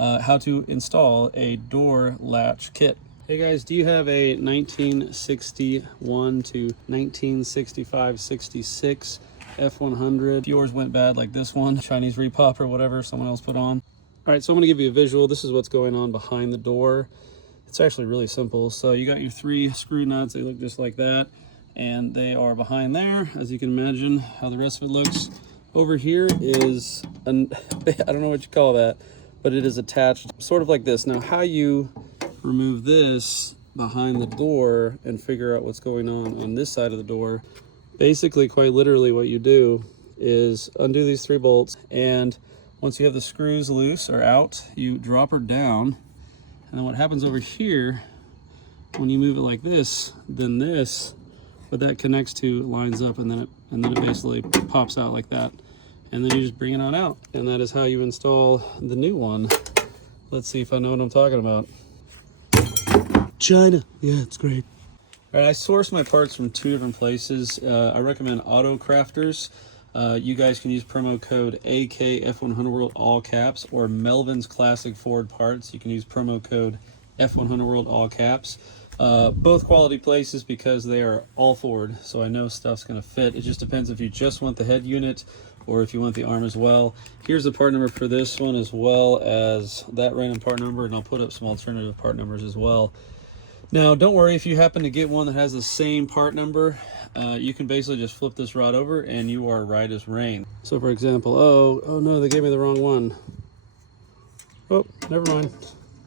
how to install a door latch kit. Hey guys, do you have a 1961 to 1965-66 F100? If yours went bad like this one, Chinese repop or whatever someone else put on. All right, so I'm gonna give you a visual. This is what's going on behind the door. It's actually really simple. So you got your 3 screw nuts. They look just like that. And they are behind there, as you can imagine how the rest of it looks. Over here is, I don't know what you call that, but it is attached sort of like this. Now how you remove this behind the door and figure out what's going on this side of the door, basically quite literally what you do is undo these 3 bolts, and once you have the screws loose or out, you drop her down, and then what happens over here when you move it like this, then this, what that connects to lines up, and then it basically pops out like that, and then you just bring it on out, and that is how you install the new one. Let's see if I know what I'm talking about. China. Yeah, it's great. All right, I source my parts from 2 different places. I recommend AutoKrafters. You guys can use promo code AKF100 World, all caps, or Melvins Classic Ford Parts. You can use promo code F100 World, all caps. Both quality places because they are all Ford, so I know stuff's gonna fit. It just depends if you just want the head unit or if you want the arm as well. Here's the part number for this one, as well as that random part number, and I'll put up some alternative part numbers as well. Now, don't worry if you happen to get one that has the same part number. You can basically just flip this rod over and you are right as rain. So for example, oh no, they gave me the wrong one. Oh, never mind.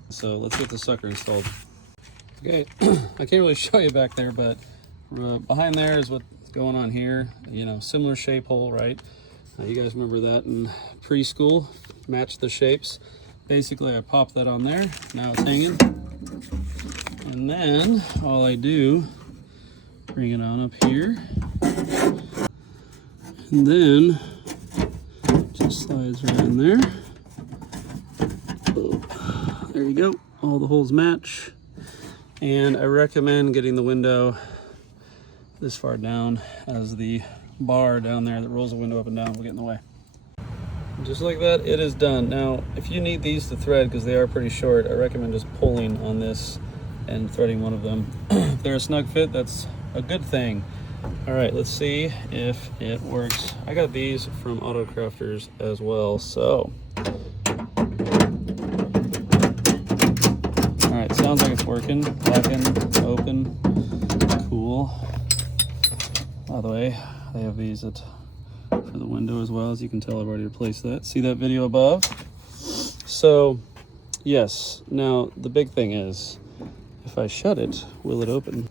So let's get the sucker installed. Okay, I can't really show you back there, but behind there is what's going on here. You know, similar shape hole, right? You guys remember that in preschool, match the shapes. Basically, I pop that on there, now it's hanging. And then all I do, bring it on up here, and then just slides right in there. Oh, there you go, all the holes match. And I recommend getting the window this far down, as the bar down there that rolls the window up and down will get in the way. Just like that, it is done. Now, if you need these to thread, because they are pretty short, I recommend just pulling on this and threading one of them. If they're a snug fit, that's a good thing. All right, let's see if it works. I got these from AutoKrafters as well, so. All right, sounds like it's working. Lock in, open, cool. By the way, they have these for the window as well. As you can tell, I've already replaced that. See that video above? So, yes, now the big thing is, if I shut it, will it open?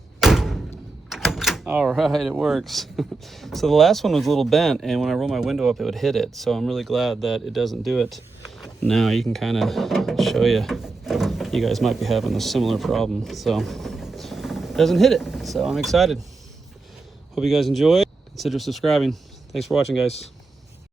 All right, it works. So the last one was a little bent, and when I roll my window up, it would hit it. So I'm really glad that it doesn't do it. Now you can kind of show you guys might be having a similar problem. So it doesn't hit it. So I'm excited. Hope you guys enjoy. Consider subscribing. Thanks for watching, guys.